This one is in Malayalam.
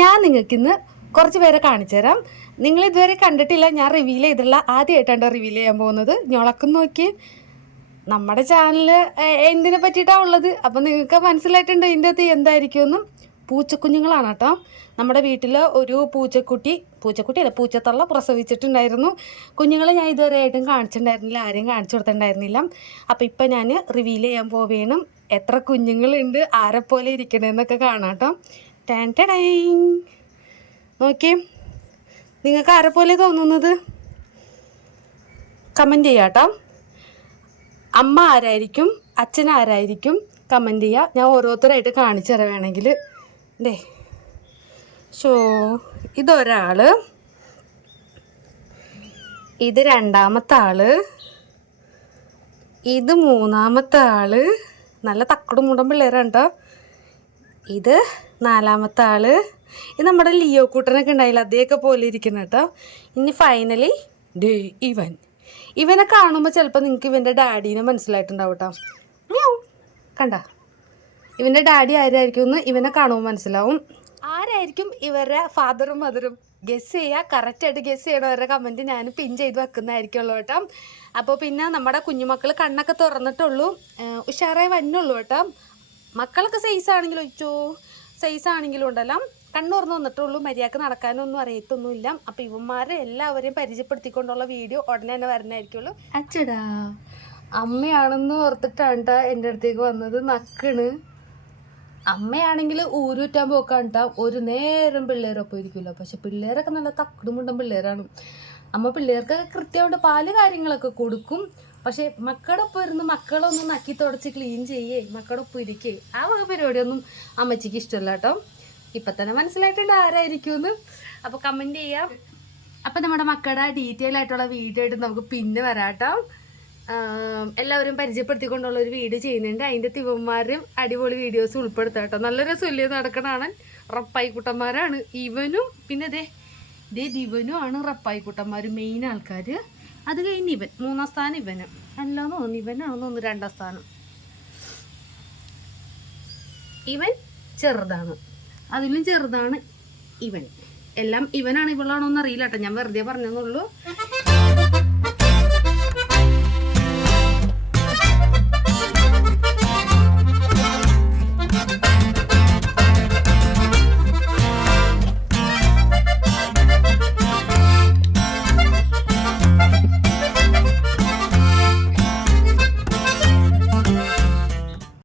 ഞാൻ നിങ്ങൾക്കിന്ന് കുറച്ച് പേരെ കാണിച്ചു തരാം. നിങ്ങൾ ഇതുവരെ കണ്ടിട്ടില്ല, ഞാൻ റിവീൽ ചെയ്തിട്ടുള്ള ആദ്യമായിട്ടാണ് റിവീൽ ചെയ്യാൻ പോകുന്നത്. ഞൊളക്കം നോക്കി നമ്മുടെ ചാനൽ എന്തിനെ പറ്റിയിട്ടാണ് ഉള്ളത്. അപ്പോൾ നിങ്ങൾക്ക് മനസ്സിലായിട്ടുണ്ട് ഇതിൻ്റെ അകത്ത് എന്തായിരിക്കുമെന്നും. പൂച്ചക്കുഞ്ഞുങ്ങളാണ് കേട്ടോ. നമ്മുടെ വീട്ടിൽ ഒരു പൂച്ചക്കുട്ടിയല്ല, പൂച്ചത്തള്ള പ്രസവിച്ചിട്ടുണ്ടായിരുന്നു. കുഞ്ഞുങ്ങളെ ഞാൻ ഇതുവരെ ആയിട്ടും കാണിച്ചിട്ടുണ്ടായിരുന്നില്ല, ആരെയും കാണിച്ചു കൊടുത്തിട്ടുണ്ടായിരുന്നില്ല. അപ്പോൾ ഇപ്പം ഞാൻ റിവീൽ ചെയ്യാൻ പോവേണം. എത്ര കുഞ്ഞുങ്ങളുണ്ട്, ആരെപ്പോലെ ഇരിക്കണേന്നൊക്കെ കാണാം കേട്ടോ. ടാൻ ടൈ നോക്കിയേ, നിങ്ങൾക്ക് ആരെപ്പോലെ തോന്നുന്നത് കമൻറ്റ് ചെയ്യാം കേട്ടോ. അമ്മ ആരായിരിക്കും, അച്ഛൻ ആരായിരിക്കും കമൻറ്റ് ചെയ്യുക. ഞാൻ ഓരോരുത്തരായിട്ട് കാണിച്ചു തരാം വേണമെങ്കിൽ. ഡേ ഇതൊരാൾ, ഇത് രണ്ടാമത്തെ ആൾ, ഇത് മൂന്നാമത്തെ ആൾ. നല്ല തക്കടും മുടം പിള്ളേരാണ് കേട്ടോ. ഇത് നാലാമത്തെ ആൾ. ഇത് നമ്മുടെ ലിയോ കൂട്ടനൊക്കെ ഉണ്ടായില്ല, അതേക്കെ പോലെ ഇരിക്കുന്ന കേട്ടോ. ഇനി ഫൈനലി ഇവനെ കാണുമ്പോൾ ചിലപ്പോൾ നിങ്ങൾക്ക് ഇവൻ്റെ ഡാഡീനെ മനസ്സിലായിട്ടുണ്ടാവും കേട്ടോ. കണ്ട, ഇവൻ്റെ ഡാഡി ആരായിരിക്കും എന്ന് ഇവനെ കാണുമ്പോൾ മനസ്സിലാവും. ആരായിരിക്കും ഇവരുടെ ഫാദറും മദറും ഗസ് ചെയ്യുക. കറക്റ്റായിട്ട് ഗസ് ചെയ്യണവരുടെ കമൻറ്റ് ഞാൻ പിൻ ചെയ്ത് വെക്കുന്നതായിരിക്കുമല്ലോ കേട്ടോ. അപ്പോൾ പിന്നെ നമ്മുടെ കുഞ്ഞുമക്കൾ കണ്ണൊക്കെ തുറന്നിട്ടുള്ളൂ, ഉഷാറായി വന്നുള്ളൂ കേട്ടോ. മക്കളൊക്കെ സൈസാണെങ്കിലും ഉണ്ടല്ലോ, കണ്ണുറന്ന് വന്നിട്ടുള്ളൂ, മര്യാദക്ക് നടക്കാനൊന്നും അറിയത്തൊന്നുമില്ല. അപ്പോൾ ഇവന്മാരെ എല്ലാവരെയും പരിചയപ്പെടുത്തിക്കൊണ്ടുള്ള വീഡിയോ ഉടനെ തന്നെ വരുന്നതായിരിക്കുള്ളൂ. അച്ചടാ അമ്മയാണെന്ന് ഓർത്തിട്ടാണ് എൻ്റെ അടുത്തേക്ക് വന്നത്. നക്കണ് അമ്മയാണെങ്കിൽ ഊരുറ്റാൻ പോക്കാണ് കേട്ടോ. ഒരു നേരം പിള്ളേരൊപ്പം ഇരിക്കുമല്ലോ, പക്ഷെ പിള്ളേരൊക്കെ നല്ല തക്കടുമുണ്ടൻ പിള്ളേരാണ്. അമ്മ പിള്ളേർക്ക് കൃത്യമായിട്ട് പാല് കാര്യങ്ങളൊക്കെ കൊടുക്കും. പക്ഷെ മക്കളൊപ്പം ഇരുന്ന് മക്കളൊന്നും നക്കി തുടച്ച് ക്ലീൻ ചെയ്യേ, മക്കളൊപ്പം ഇരിക്കേ, ആ വക പരിപാടിയൊന്നും അമ്മച്ചിക്ക് ഇഷ്ടമല്ല കേട്ടോ. ഇപ്പം തന്നെ മനസ്സിലായിട്ടുണ്ട് ആരായിരിക്കുമെന്ന്. അപ്പോൾ കമൻറ്റ് ചെയ്യാം. അപ്പം നമ്മുടെ മക്കളുടെ ഡീറ്റെയിൽ ആയിട്ടുള്ള വീഡിയോ ആയിട്ട് നമുക്ക് പിന്നെ വരാം കേട്ടോ. എല്ലാവരും പരിചയപ്പെടുത്തിക്കൊണ്ടുള്ള ഒരു വീഡിയോ ചെയ്യുന്നുണ്ട്. അതിൻ്റെ തിവന്മാരും അടിപൊളി വീഡിയോസ് ഉൾപ്പെടുത്താം കേട്ടോ. നല്ല രസമില്ലേ നടക്കണാണ്. റപ്പായിക്കുട്ടന്മാരാണ് ഇവനും, പിന്നെ ദിവനും ആണ് റപ്പായിക്കുട്ടന്മാർ മെയിൻ ആൾക്കാർ. അത് കഴിഞ്ഞ് ഇവൻ മൂന്നാം സ്ഥാനം, ഇവന് അല്ലാന്ന് തോന്നുന്നു, ഇവനാണെന്ന് തോന്നുന്നു രണ്ടാം സ്ഥാനം. ഇവൻ ചെറുതാണ്, അതിലും ചെറുതാണ് ഇവൻ. എല്ലാം ഇവനാണ് ഇവളാണോന്ന് അറിയില്ല കേട്ടോ, ഞാൻ വെറുതെ പറഞ്ഞെന്നുള്ളൂ.